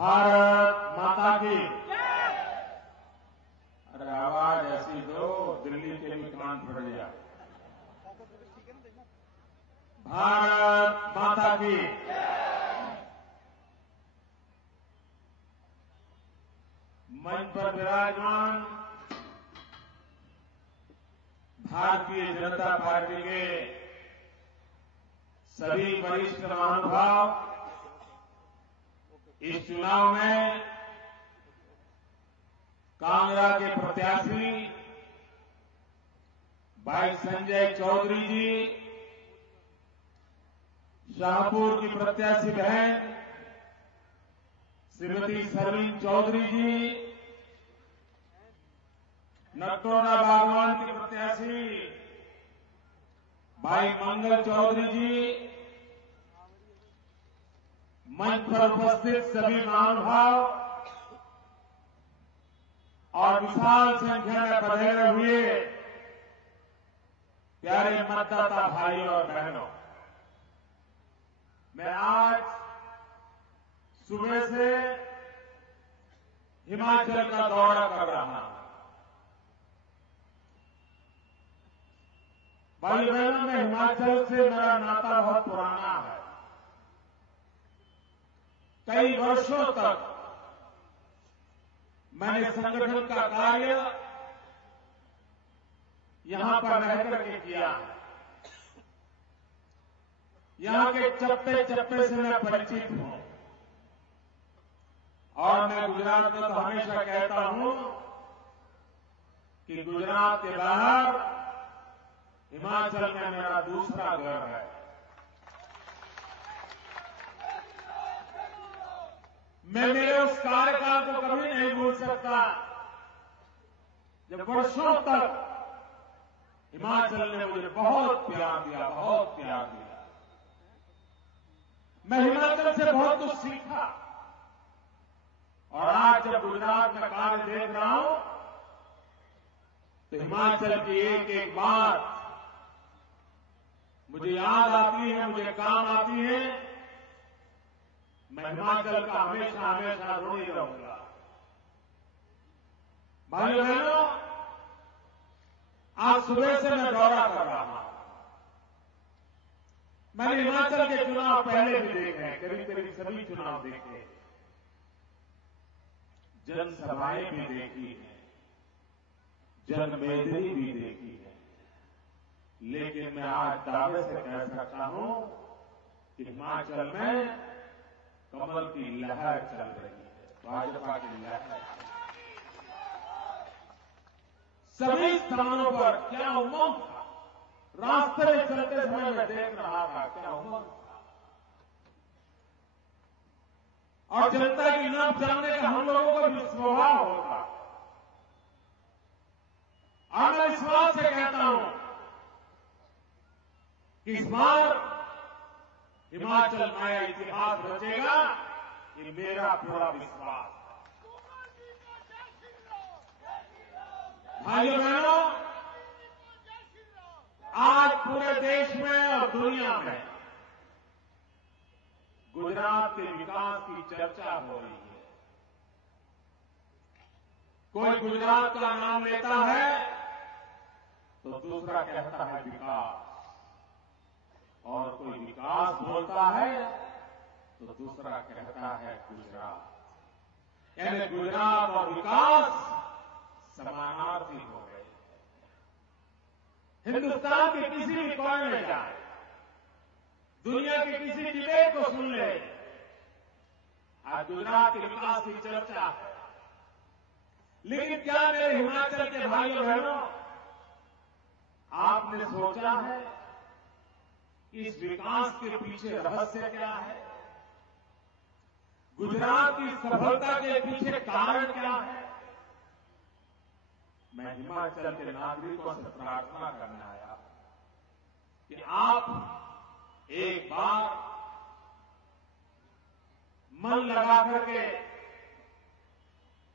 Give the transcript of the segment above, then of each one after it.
भारत माता की। अरे आवाज ऐसी दो दिल्ली के भी कान फट जाए। भारत माता की। मंच पर विराजमान भारतीय जनता पार्टी के सभी वरिष्ठ महानुभाव, इस चुनाव में कांगड़ा के प्रत्याशी भाई संजय चौधरी जी, शाहपुर की प्रत्याशी बहन श्रीमती सरवीन चौधरी जी, नटोरा बागवान के प्रत्याशी भाई मंगल चौधरी जी, मंच पर उपस्थित सभी महानुभाव और विशाल संख्या में पधारे हुए प्यारे मतदाता भाइयों और बहनों, मैं आज सुबह से हिमाचल का दौरा कर रहा हूं। भाई बहनों, में हिमाचल से मेरा नाता बहुत पुराना है। कई वर्षों तक मैंने संगठन का कार्य यहां पर रह करके किया है। यहां के चप्पे चप्पे से मैं परिचित हूं और मैं गुजरात में तो हमेशा कहता हूं कि गुजरात के बाहर हिमाचल में मेरा दूसरा घर है। मैं मेरे उस कार्यकाल को कभी नहीं भूल सकता जब वर्षों तक हिमाचल ने मुझे बहुत प्यार दिया, बहुत प्यार दिया। मैं हिमाचल से बहुत कुछ सीखा और आज जब गुजरात में कार्य देख रहा हूं तो हिमाचल की एक एक बात मुझे याद आती है, मुझे काम आती है। मैं हिमाचल का हमेशा हमेशा ऋणी रहूंगा। भाइयों बहनों, आज सुबह से मैं दौरा कर रहा हूं। मैंने हिमाचल के चुनाव पहले भी देखे हैं, करीब करीब सभी चुनाव देखे हैं, जनसभाएं भी देखी है, जनमेदनी भी देखी है, लेकिन मैं आज दावे से कह सकता हूं कि हिमाचल में कमल की लहर चल रही है, भाजपा की लहर। सभी स्थानों पर क्या उमंग था, रास्ते में चलते समय मैं देख रहा था क्या उमंग था। और जनता की नाम जानने का हम लोगों को भी स्वभाव होता। और मैं विश्वास से कहता हूं कि इस बार हिमाचल नया इतिहास रचेगा, ये मेरा पूरा विश्वास है। भाइयों बहनों, आज पूरे देश में और दुनिया में गुजरात के विकास की चर्चा हो रही है। कोई गुजरात का नाम लेता है तो दूसरा कहता है विकास, और कोई विकास बोलता है तो दूसरा कहता है गुजरात। यानी गुजरात और विकास समानार्थी हो गए। हिंदुस्तान के किसी भी कोने में जाए, दुनिया के किसी डिबेट को सुन ले, आज गुजरात के विकास की चर्चा है। लेकिन क्या मेरे हिमाचल के भाइयों बहनों, आपने सोचा है इस विकास के पीछे रहस्य क्या है? गुजरात की सफलता के पीछे कारण क्या है? मैं हिमाचल के नागरिकों से प्रार्थना करने आया कि आप एक बार मन लगा करके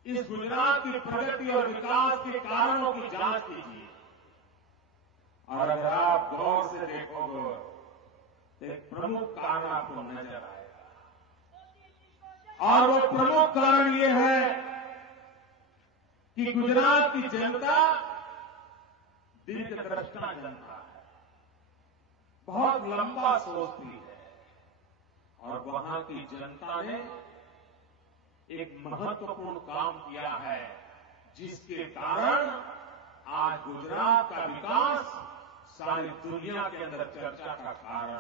इस गुजरात की प्रगति और विकास के कारणों की जांच कीजिए। और अगर आप गौर से देखोगे तो एक प्रमुख कारण आपको नजर आएगा। और वो प्रमुख कारण ये है कि गुजरात की जनता दीर्घदृष्टा जनता है, बहुत लंबा सोचती है और वहां की जनता ने एक महत्वपूर्ण काम किया है जिसके कारण आज गुजरात का विकास सारी दुनिया के अंदर चर्चा का कारण है।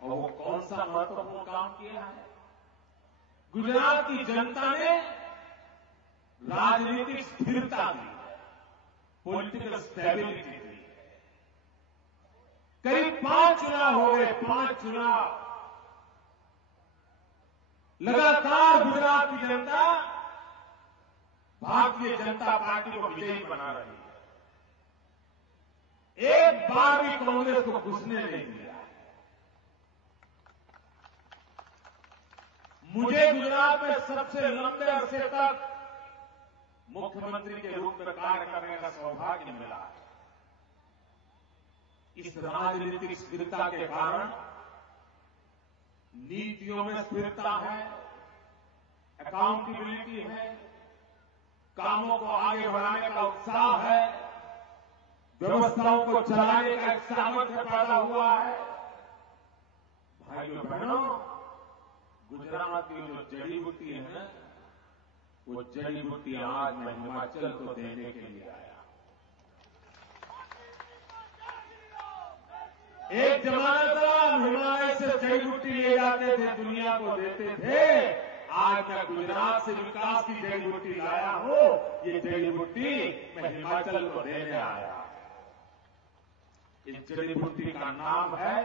और वो कौन सा महत्वपूर्ण काम किया है? गुजरात की जनता ने राजनीतिक स्थिरता दी है, पॉलिटिकल स्टेबिलिटी दी है। करीब 5 चुनाव हो गए, 5 चुनाव लगातार गुजरात की जनता भारतीय जनता पार्टी को विजयी बना रही है। एक बार भी कांग्रेस को घुसने नहीं दिया। मुझे गुजरात में सबसे लंबे अरसे तक मुख्यमंत्री के रूप में कार्य करने का सौभाग्य मिला है। इस राजनीतिक स्थिरता के कारण नीतियों में स्थिरता है, अकाउंटेबिलिटी है, कामों को आगे बढ़ाने का उत्साह है, व्यवस्थाओं को चलाने का एक सामर्थ्य पैदा हुआ है। भाइयों बहनों, गुजरात की जो जड़ी बूटी है ना, वो जड़ी बूटी आज मैं हिमाचल को देने के लिए आया। एक जमाना था हम हिमालय से जड़ी बूटी ले जाते थे, दुनिया को देते थे। आज मैं गुजरात से विकास की जड़ी बूटी लाया हूं। ये जड़ी बूटी मैं हिमाचल को देने आया। इस जड़ी बूटी का नाम है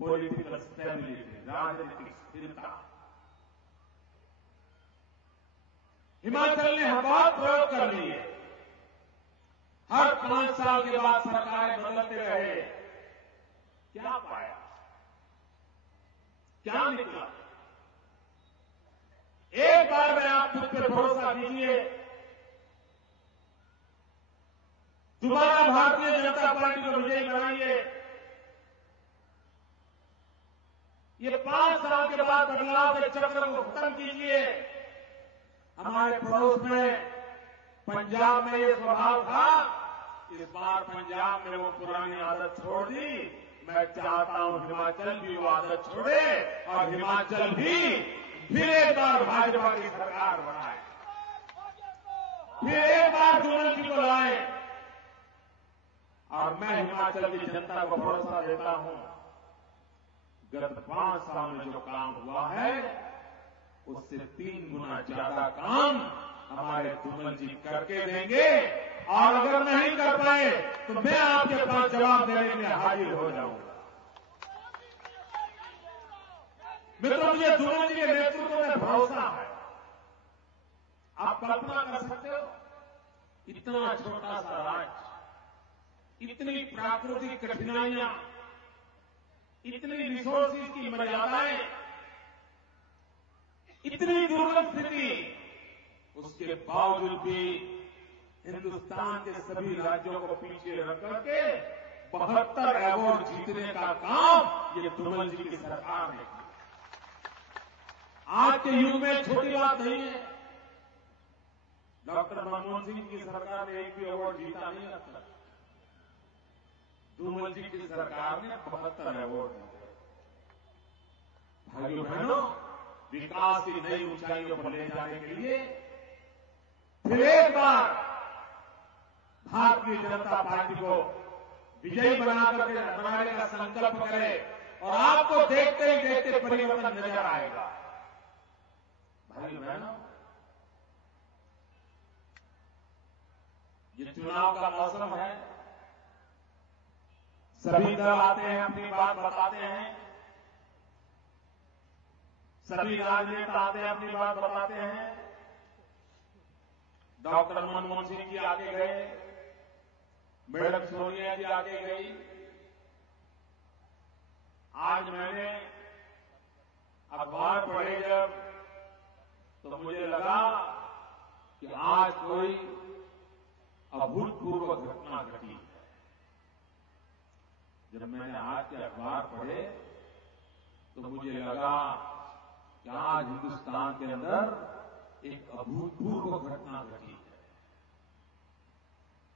पॉलिटिकल स्टेबिलिटी, राजनीतिक स्थिरता। हिमाचल ने बहुत प्रयोग कर लिए। हर 5 साल के बाद सरकारें बदलते रहे। क्या पाया? क्या निकला? एक बार में आप खुद पे भरोसा कीजिए, दोबारा भारतीय जनता पार्टी को विजयी बनाइए। ये 5 साल के बाद बदलाव के चक्र को खत्म कीजिए। हमारे पड़ोस में पंजाब में ये स्वभाव था, इस बार पंजाब में वो पुरानी आदत छोड़ दी। मैं चाहता हूं हिमाचल भी वो आदत छोड़े और हिमाचल भी फिर एक बार भाजपा की सरकार बनाए, फिर एक बार धूमल जी को लाए। और मैं हिमाचल की जनता को भरोसा देता हूं, गत 5 साल में जो काम हुआ है उससे 3 गुना ज्यादा काम हमारे धूमल जी करके देंगे। और अगर नहीं कर पाए तो मैं आपके पास जवाब देने के लिए हाजिर हो जाऊंगा। मित्रों, मुझे धूमल जी के नेतृत्व में भरोसा है। आप कल्पना कर सकते हो, इतना छोटा सा राज्य, इतनी प्राकृतिक कठिनाइयां, इतनी रिसोर्सेज की मर्यादाएं, इतनी दुर्लभ स्थिति, उसके बावजूद भी हिंदुस्तान के सभी राज्यों को पीछे रख करके 72 अवार्ड जीतने का काम ये धूमल जी की सरकार ने किया। आज के युग में छोटी बात नहीं है। डॉक्टर मनमोहन सिंह की सरकार ने एक भी अवार्ड जीता नहीं था। धूमल जी की सरकार ने 72 अवार्ड जीते। भाइयों बहनों, विकास की नई ऊंचाइयों पर ले जाने के लिए फिर एक बार भारतीय जनता पार्टी को विजयी बनाने का संकल्प करें और आपको देखते ही देखते परिवर्तन नजर आएगा। भाइयों बहनों, ये चुनाव का मौसम है। सभी दल आते हैं, अपनी बात बताते हैं। सभी राजनेता आते हैं, अपनी बात बताते हैं। डॉक्टर मनमोहन सिंह जी आगे गए, मैडम सोनिया जी आगे गई। आज मैंने अखबार पढ़े जब, तो मुझे लगा कि आज कोई अभूतपूर्व घटना घटी। जब मैंने आज के अखबार पढ़े तो मुझे लगा कि आज हिंदुस्तान के अंदर एक अभूतपूर्व घटना घटी है,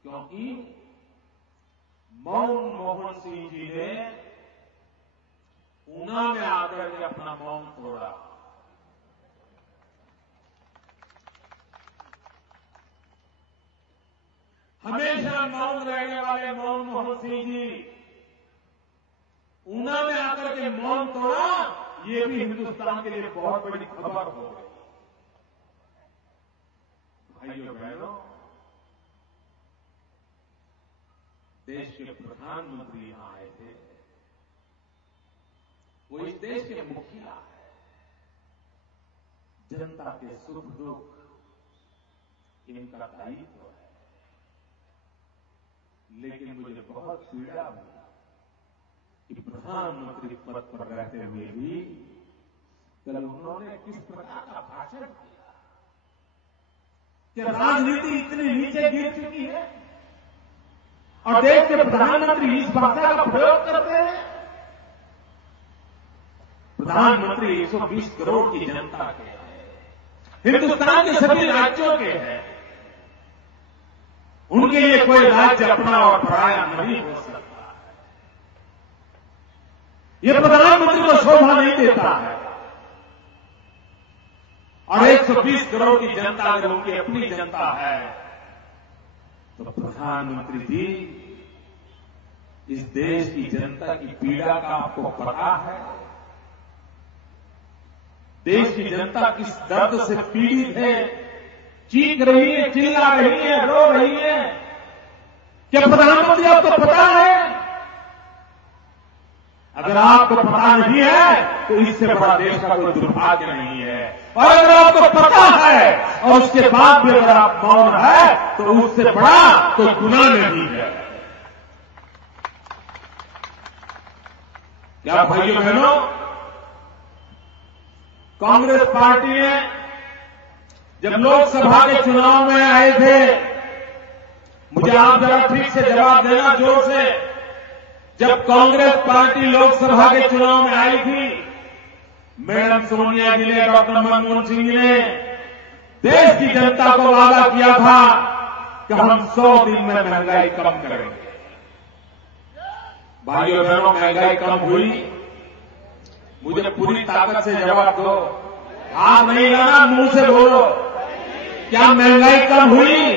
क्योंकि मनमोहन सिंह जी ने ऊना में आकर के अपना मौन तोड़ा। हमेशा मौन रहने वाले मनमोहन सिंह जी ऊना में आकर के मौन तोड़ा, ये भी हिंदुस्तान के लिए बहुत बड़ी खबर हो गई। भाइयों बहनों, देश के प्रधानमंत्री यहां आए थे, वो इस देश के मुखिया है, जनता के सुख दुख इनका दायित्व है। लेकिन मुझे बहुत पीड़ा हुई कि प्रधानमंत्री पद पर रहते हुए भी कल उन्होंने किस प्रकार का भाषण किया कि राजनीति इतनी नीचे गिर चुकी है और देश के प्रधानमंत्री इस भाषा का प्रयोग करते हैं। प्रधानमंत्री 120 करोड़ की जनता के हैं, हिंदुस्तान के सभी राज्यों के हैं, उनके लिए कोई राज्य अपना और पराया नहीं हो सकता। ये प्रधानमंत्री को शोभा नहीं देता है। और 120 करोड़ की जनता अगर उनकी अपनी जनता है तो प्रधानमंत्री जी, इस देश की जनता की पीड़ा का आपको पता है? देश की जनता किस दर्द से पीड़ित है, चीख रही है, चिल्ला रही है, रो रही है। क्या प्रधानमंत्री आपको पता है? अगर आपको पता नहीं है तो इससे बड़ा देश का कोई दुर्भाग्य नहीं है। और अगर आपको पता है और उसके बाद भी अगर आप मौन है तो उससे बड़ा कोई गुनाह नहीं है। क्या भाइयों बहनों, कांग्रेस पार्टी ने जब लोकसभा के चुनाव में आए थे, मुझे आप जरा ठीक से जवाब देना जोर से, जब कांग्रेस पार्टी लोकसभा के चुनाव में आई थी, मैडम सोनिया जी ने, डॉक्टर मनमोहन सिंह जी ने देश की जनता को वादा किया था कि हम 100 दिन में महंगाई कम करेंगे। भाइयों बहनों, महंगाई कम हुई? मुझे पूरी ताकत से जवाब दो, हाथ नहीं लाना, मुंह से बोलो। क्या महंगाई कम हुई?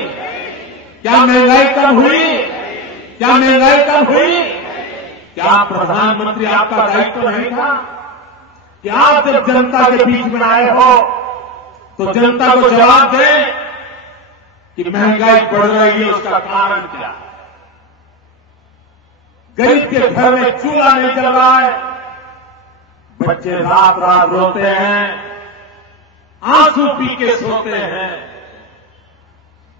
क्या महंगाई कम हुई? क्या महंगाई कम हुई? क्या प्रधानमंत्री आपका दायित्व नहीं था कि आप जब जनता के बीच में आए हो तो जनता को जवाब दें कि महंगाई बढ़ रही है, उसका कारण क्या है? गरीब के घर में चूल्हा नहीं चल रहा है, बच्चे रात रात रोते हैं, आंसू पी के सोते हैं,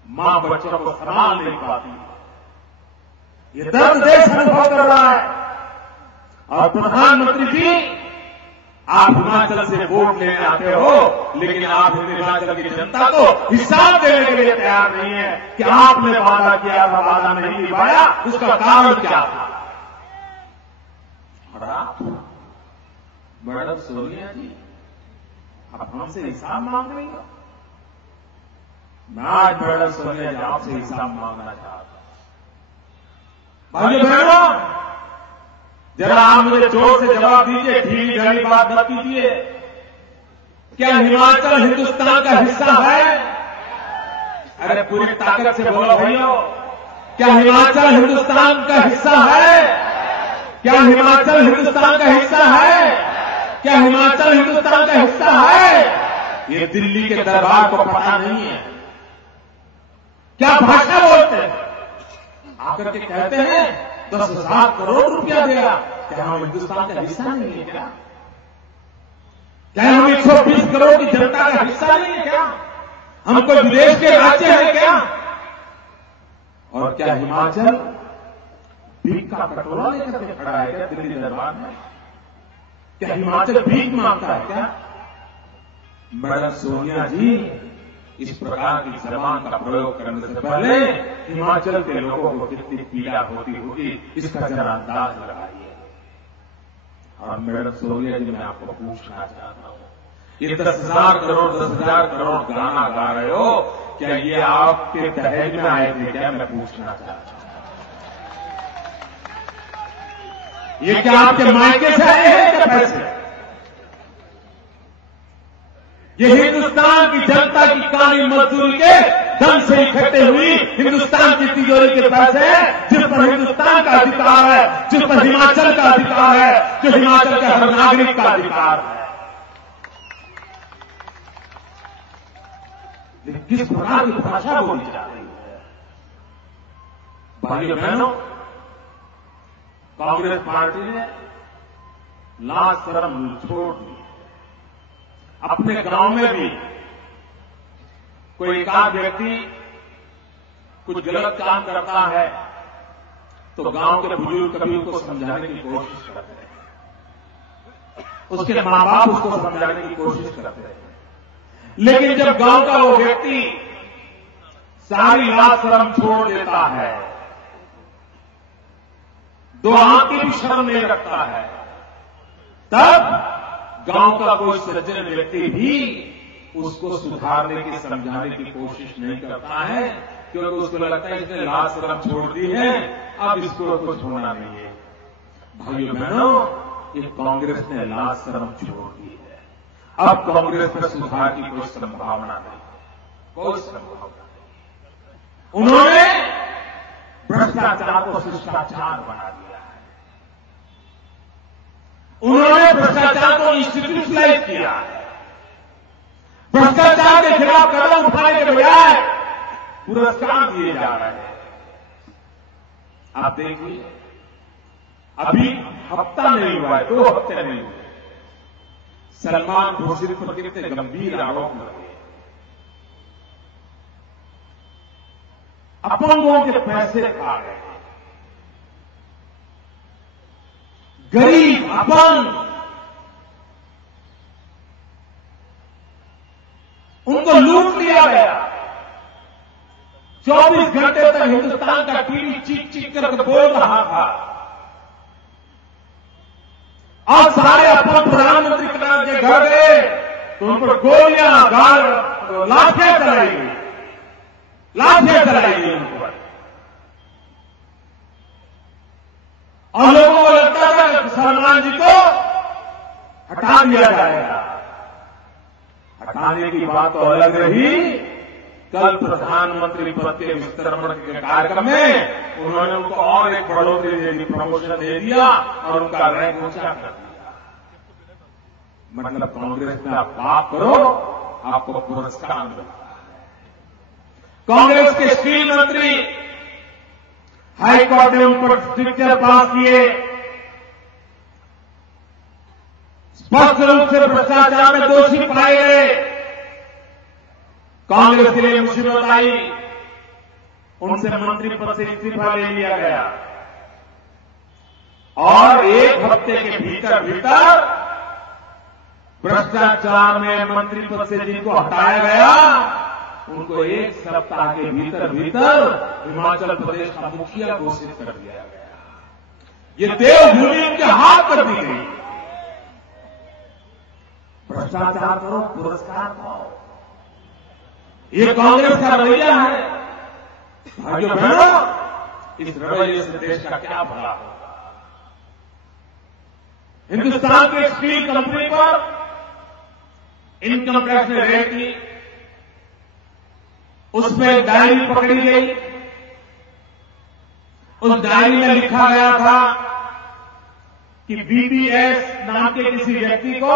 मां बच्चों को संभाल नहीं पाती। ये दर्द देश अनुभव कर रहा है। और प्रधानमंत्री जी, आप हिमाचल से वोट लेने आते हो, लेकिन आप हिमाचल की जनता को हिसाब देने के लिए तैयार नहीं है कि आपने वादा किया था, वादा नहीं निभाया, उसका कारण क्या था? और आप मैडम सोनिया जी, आप हमसे हिसाब मांग रही हो? मैं आज मैडम सोनिया जी आपसे हिसाब मांगना चाहता हूं। भाइयों बहनों, जरा आप मुझे जोर से जवाब दीजिए, ढीली ढाली बात मत कीजिए। क्या हिमाचल हिंदुस्तान का हिस्सा है? अरे पूरी ताकत से बोलो भाइयों, क्या हिमाचल हिंदुस्तान का हिस्सा है? क्या हिमाचल हिंदुस्तान का हिस्सा है? क्या हिमाचल हिंदुस्तान का हिस्सा है? ये दिल्ली के दरबार को पता नहीं है। क्या भाषा बोलते हैं? आकर के कहते हैं 10,000 करोड़ रुपया दिया। क्या हम हिंदुस्तान का हिस्सा नहीं है क्या? क्या हम 120 करोड़ की जनता का हिस्सा नहीं है क्या? हम कोई विदेश के राज्य है क्या? और क्या हिमाचल भीख का कटोरा लेकर के खड़ा है क्या दिल्ली दरबार में? क्या हिमाचल भीख मांगता है क्या? मैडम सोनिया जी, इस प्रकार की जबान का प्रयोग करने से पहले हिमाचल के लोगों को कितनी पीड़ा होती होगी, इसका जरा अंदाज लगाइए। और मैडम सोनिया जी, मैं आपको पूछना चाहता हूं, ये 10,000 करोड़ गाना गा रहे हो, क्या ये आपके दहेज में आए थे क्या? मैं पूछना चाहता हूं। ये क्या आपके मायके से आए हैं क्या पैसे? ये हिंदुस्तान की जनता की काली मजदूरी के धन से इकट्ठे हुई हिंदुस्तान की तिजोरी के पैसे हैं, जिस पर हिंदुस्तान का अधिकार है, जिस पर हिमाचल का अधिकार है, जो हिमाचल के हर नागरिक का अधिकार है। किस प्रकार की भाषा बोली जा रही है? भाइयों बहनों, कांग्रेस पार्टी ने लाज शर्म छोड़ दी। अपने गांव में भी कोई एकाध व्यक्ति कुछ गलत काम करता है तो गांव के बुजुर्ग कभी उसको समझाने की कोशिश करते हैं, उसके मां बाप उसको समझाने की कोशिश करते हैं। लेकिन जब गांव का वो व्यक्ति सारी लाज शर्म छोड़ देता है, दो आंख की भी शर्म नहीं रखता है, तब गांव का कोई सज्जन व्यक्ति भी उसको सुधारने की, समझाने की कोशिश नहीं करता है, क्योंकि उसको लगता है इसने लाज शर्म छोड़ दी है, अब इसको कुछ होना नहीं है। भाइयों बहनों, ये कांग्रेस ने लाज शर्म छोड़ दी है। अब कांग्रेस में सुधार की कोई संभावना नहीं, कोई संभावना नहीं। उन्होंने भ्रष्टाचार को शिष्टाचार बना दिया है, उन्होंने भ्रष्टाचार को इंस्टीट्यूशनलाइज किया है। भ्रष्टाचार के खिलाफ कदम उठाने के बजाय पुरस्कार दिए जा रहे हैं। आप देखिए, अभी हफ्ता नहीं हुआ है, 2 हफ्ते नहीं हुए, सलमान खुर्शीद पर कितने गंभीर आरोप लगे। अपंगों के पैसे खा गए, गरीब अपंग, उनको लूट लिया गया। 24 घंटे तक हिंदुस्तान का टीवी चीख चीख करके बोल रहा था, और सारे अपंग प्रधानमंत्री के घर गए तो उन पर गोलियां, लाठियां चलाई गई, लाठियां चलाई गई उन पर। और लोगों को लगता था कि सलमान जी को हटा दिया जाएगा। हटाने की बात तो अलग रही, कल प्रधानमंत्री पद के विस्तरण के कार्यक्रम में उन्होंने उनको और एक बढ़ोतरी दे दी, प्रमोशन दे दिया और उनका रैंक ऊंचा कर दिया। मतलब कांग्रेस में आप पाप करो, आपको पुरस्कार मिलता है। कांग्रेस के स्टील मंत्री हाईकोर्ट ने उन पर स्ट्रिक्चर पास किए, स्पष्ट रूप से भ्रष्टाचार में दोषी पाए गए। कांग्रेस के लिए मुसीबत आई, उनसे मंत्री पद से इस्तीफा ले लिया गया और 1 हफ्ते के भीतर भीतर भ्रष्टाचार में मंत्री पद से जिनको हटाया गया उनको 1 सप्ताह के भीतर भीतर हिमाचल प्रदेश का मुखिया घोषित कर दिया गया। ये देवभूमि उनके हाथ कर दी गई। भ्रष्टाचार करो, पुरस्कार पाओ, ये कांग्रेस का रवैया है। भाइयों बहनों, इस रवैये से देश का क्या भला होगा? हिंदुस्तान की स्टील कंपनी पर इनकम टैक्स ने रेड की, उसमें डायरी पकड़ी गई, उस डायरी में लिखा गया था कि बीबीएस नाम के किसी व्यक्ति को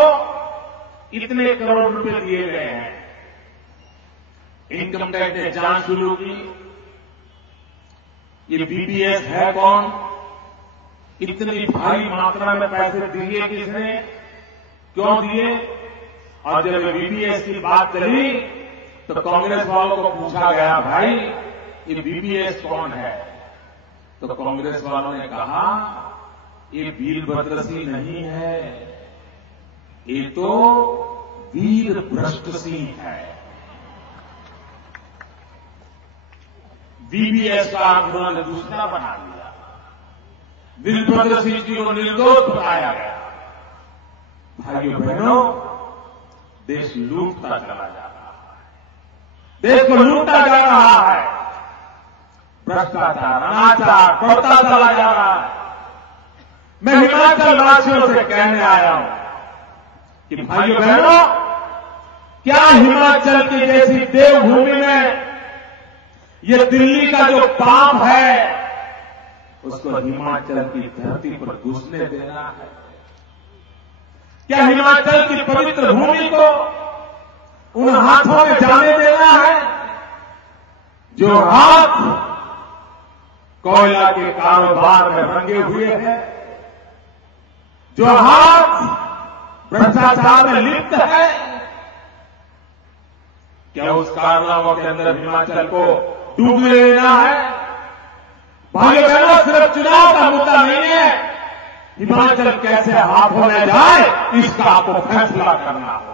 इतने करोड़ रुपए दिए गए हैं। इनकम टैक्स ने जांच शुरू की, ये बीबीएस है कौन, इतनी भारी मात्रा में पैसे दिए किसने, क्यों दिए? और जब बीबीएस की बात चली तो कांग्रेस वालों को पूछा गया, भाई ये बीबीएस कौन है? तो कांग्रेस वालों ने कहा, ये वीरभद्र सिंह नहीं है, ये तो वीरभ्रष्ट सिंह है। बीबीएस का उन्होंने दूसरा बना दिया, वीरभद्र सिंह जी को निर्दोष बताया गया। भाइयों बहनों, देश लूटता चला जा रहा है, देश को लूटता जा रहा है, भ्रष्टाचार अनाचार बढ़ता चला जा रहा है। मैं हिमाचल वासियों से कहने आया हूं कि भाइयों बहनों, क्या हिमाचल की जैसी देवभूमि में ये दिल्ली का जो पाप है उसको हिमाचल की धरती पर घुसने देना है? क्या हिमाचल की पवित्र भूमि को उन हाथों में जाने देना है जो हाथ कोयला के कारोबार में रंगे हुए हैं, जो हाथ भ्रष्टाचार में लिप्त है? क्या उस कारनामों के अंदर हिमाचल को डूबने देना है? भाइयों बहनों, सिर्फ चुनाव का मुद्दा नहीं है, हिमाचल कैसे हाथों में जाए इसका आपको फैसला करना होगा।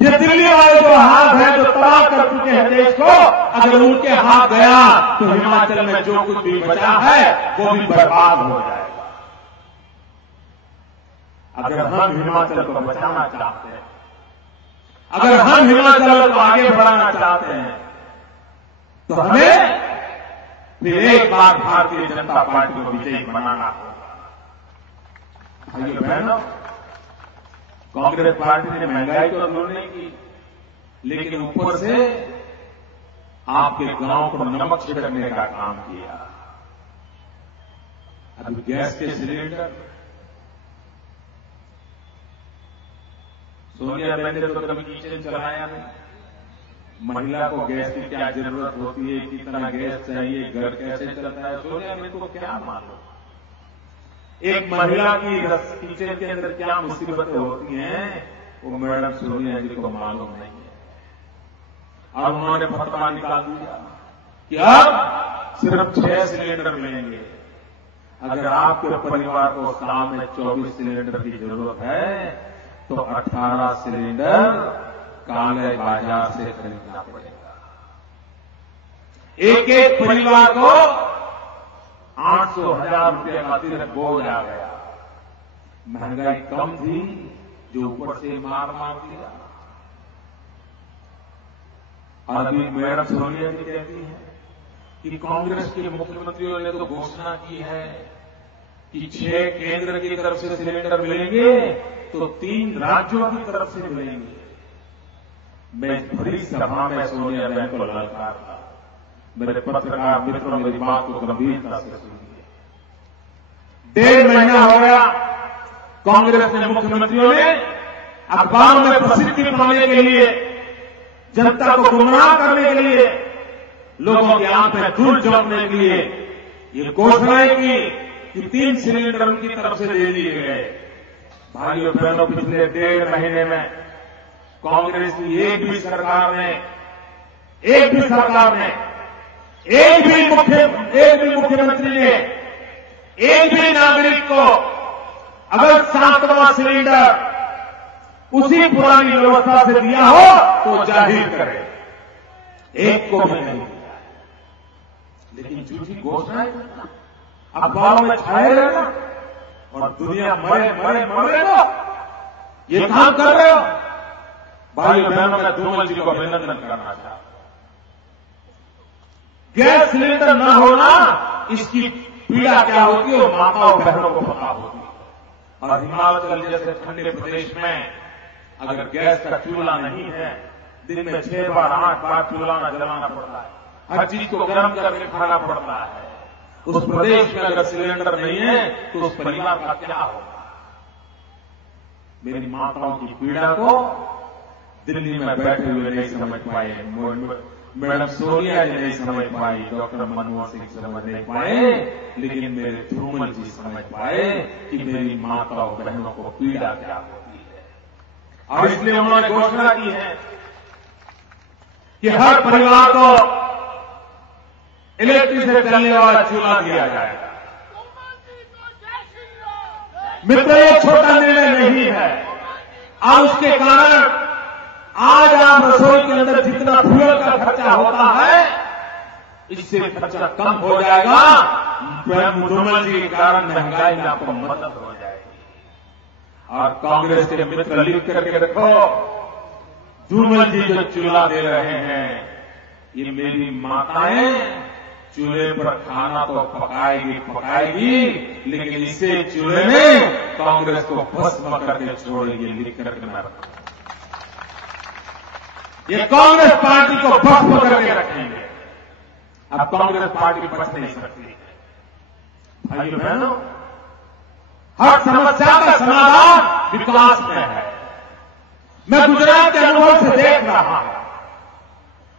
ये दिल्ली वाले जो हाथ है, जो तबाह कर चुके हैं देश को, अगर उनके हाथ गया तो हिमाचल में जो कुछ भी बचा है वो भी बर्बाद हो जाएगा। अगर हम हिमाचल को बचाना चाहते हैं, अगर हम हिमाचल को आगे बढ़ाना चाहते हैं, तो हमें फिर एक बार भारतीय जनता पार्टी को विजयी बनाना होगा। भाइयों बहनों, कांग्रेस पार्टी ने महंगाई तो दूर नहीं की, लेकिन ऊपर से आपके गांव को नमक छिड़कने का काम किया। अभी गैस के सिलेंडर, सोनिया बहन ने तो कभी किचन चलाया नहीं। महिला को गैस की क्या जरूरत होती है, कितना गैस चाहिए, घर कैसे चलता है, सोनिया बहन को क्या मालूम? एक महिला की किचन के अंदर क्या मुसीबतें होती हैं वो मैडम सोनिया जी को मालूम नहीं है। और उन्होंने फतवा निकाल दिया कि अब सिर्फ 6 सिलेंडर मिलेंगे। अगर आपके परिवार को साल में 24 सिलेंडर की जरूरत है तो 18 सिलेंडर काले बाजार से खरीदना पड़ेगा। एक एक परिवार को 800,000 रुपये का अतिरिक्त बोझ आ गया। महंगाई कम थी जो ऊपर से मार दिया। और अभी मैडम सोनिया जी कहती है कि कांग्रेस के मुख्यमंत्रियों ने तो घोषणा की है कि 6 केंद्र की तरफ से सिलेंडर मिलेंगे तो 3 राज्यों की तरफ से मिलेंगे। मैं बड़ी सभा में सोनिया बहन को ललकारता, मेरे पत्रकार मित्रों मेरी बात को गंभीरता से सुनिए। 1.5 महीना हो गया कांग्रेस के मुख्यमंत्रियों ने अखबारों में प्रसिद्धि पाने के लिए, जनता को गुमराह करने के लिए, लोगों की आंख में धूल झोंकने के लिए ये घोषणाएं की कि 3 सिलेंडर उनकी तरफ से दे दिए गए। भाइयों बहनों, पिछले 1.5 महीने में कांग्रेस की एक भी सरकार ने, एक भी मुख्यमंत्री ने, एक भी नागरिक को अगर 7वां सिलेंडर उसी पुरानी व्यवस्था से दिया हो तो जाहिर करे। एक को भी नहीं दिया। लेकिन झूठी घोषणाएं अखबारों में छाए रहना और दुनिया मरे तो ये काम कर रहे हो। भाइयों बहनों, मैं धूमल जी को अभिनंदन करना चाहता हूं। गैस सिलेंडर न होना, इसकी पीड़ा क्या होती है वो माताओं बहनों को पता होती है। और हिमाचल जैसे ठंडे प्रदेश में अगर गैस का चूल्हा नहीं है, दिन में 6 बार 8 बार चूल्हा जलाना पड़ता है, हर चीज को गर्म करके खाना पड़ता है। उस प्रदेश में अगर सिलेंडर नहीं है तो उस परिवार का क्या होगा? मेरी माताओं की पीड़ा को दिल्ली में बैठे हुए नहीं समझ पाए, मैडम सोनिया जी नहीं समझ पाई, डॉक्टर मनमोहन सिंह समझ नहीं पाए, लेकिन मेरे धूमल जी समझ पाए कि मेरी माताओं बहनों को पीड़ा क्या होती है। और इसलिए उन्होंने घोषणा की है कि हर परिवार को इलेक्ट्रिक से चलने वाला चूल्हा दिया जाएगा। मित्र, ये छोटा निर्णय नहीं है और उसके कारण आज आप रसोई के अंदर जितना फ्यूल का खर्चा होता है, इससे खर्चा कम हो जाएगा। धूमल जी के कारण महंगाई में आपको मदद हो जाएगी। और कांग्रेस के मित्र लिख करके रखो, धूमल जी जो चूल्हा दे रहे हैं, ये मेरी माताएं चूल्हे पर खाना तो पकाएगी, लेकिन इसे चूल्हे में कांग्रेस को भस्म करके छोड़ेगी, लिख करके मैं रखा। ये कांग्रेस पार्टी को भस्म करके रखेंगे। अब कांग्रेस पार्टी बच नहीं सकती। भाइयों बहनों, हर समस्या का समाधान विकास में है। मैं गुजरात के अनुभव से देख रहा हूं,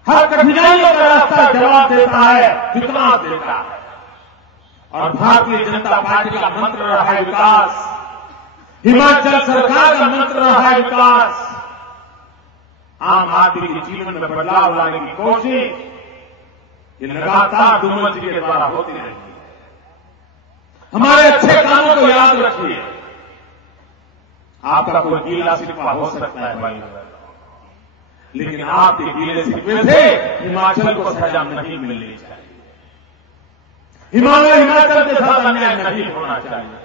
हर कठिनाइयों का रास्ता जवाब देता है, विकास देता है। और भारतीय जनता पार्टी का मंत्र रहा है विकास, हिमाचल सरकार का मंत्र रहा है विकास। आम आदमी के जीवन में बदलाव लाने की कोशिश ये लगातार धूमल जी के द्वारा होती रही है। हमारे अच्छे कामों को याद रखिए। आपका कोई गीला शिकवा हो सकता है भाई, लेकिन आपके गीले शिकवे से हिमाचल को सजा नहीं मिलनी चाहिए, हिमाचल के साथ अन्याय नहीं होना चाहिए।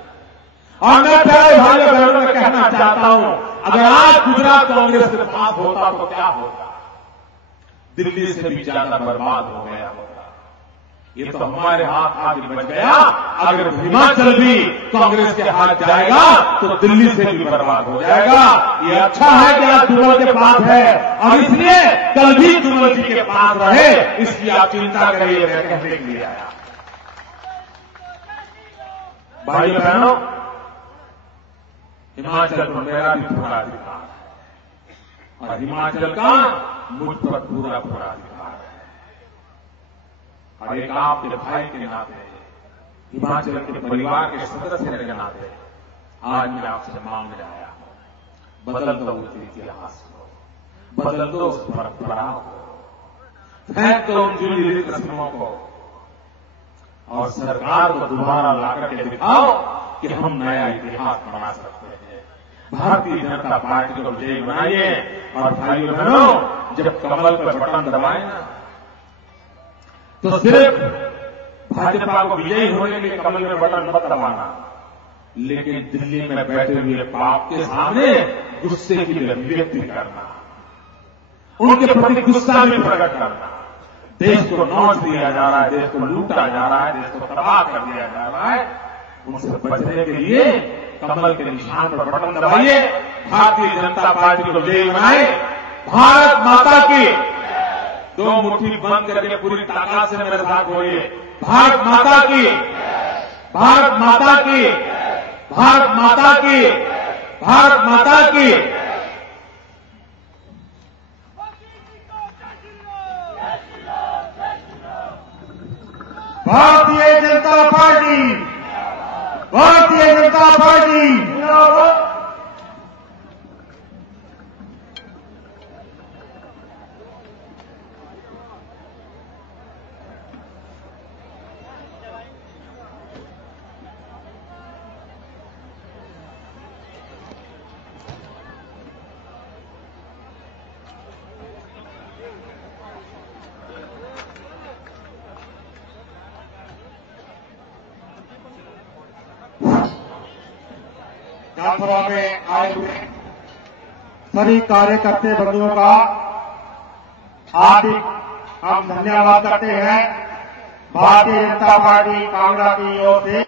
और मैं प्यारे भाइयों बहनों में कहना चाहता हूं, अगर आज गुजरात कांग्रेस के पास होता तो क्या होता? दिल्ली से भी ज्यादा बर्बाद हो गया होता। ये तो हमारे हाथ आज बच गया। अगर हिमाचल भी कांग्रेस के हाथ जाएगा तो दिल्ली से भी बर्बाद हो जाएगा। ये अच्छा है कि आज धूमल के पास है, और इसलिए कल भी धूमल जी के पास रहे, इसकी आप चिंता करिए, मैं कहने के लिए आया। भाइयों बहनों, हिमाचल पर मेरा भी पूरा अधिकार है, और हिमाचल का मुझ पर पूरा अधिकार है। और एक आपके भाई के नाते, हिमाचल के परिवार के सदस्य के नाते आज मैं आपसे मांगने आया हूं, बदल दो उस इतिहास को, बदल दो उस परंपरा को, फेंक दो उन जुड़ी रस्मों को, और सरकार को दोबारा लाकर के दिखाओ कि हम नया इतिहास बना सकते हैं। भारतीय जनता पार्टी को विजयी बनाइए। और भाइयों बहनों, जब कमल पर बटन दबाए ना, तो सिर्फ भाजपा को विजयी होने के लिए कमल में बटन मत दबाना, लेकिन दिल्ली में बैठे हुए पाप के सामने गुस्से की अभिव्यक्ति करना, उनके प्रति गुस्सा भी प्रकट करना। देश को नोच दिया जा रहा है, देश को लूटा जा रहा है, देश को तबाह कर दिया जा रहा है। उनसे बचने के लिए कमल के निशान पर बटन दबाइए, भारतीय जनता पार्टी को विजयी बनाए। भारत माता की, दो मुट्ठी बंद करके पूरी ताकत से मेरे साथ बोलिए, भारत माता की, भारत माता की, भारत माता की, भारत माता की। भारतीय जनता पार्टी, भारतीय जनता पार्टी जिंदाबाद। विधानसभा में आए हुए सभी कार्यकर्ता बंधुओं का हार्दिक हम धन्यवाद करते हैं। भारतीय जनता पार्टी कांगड़ा की ओर से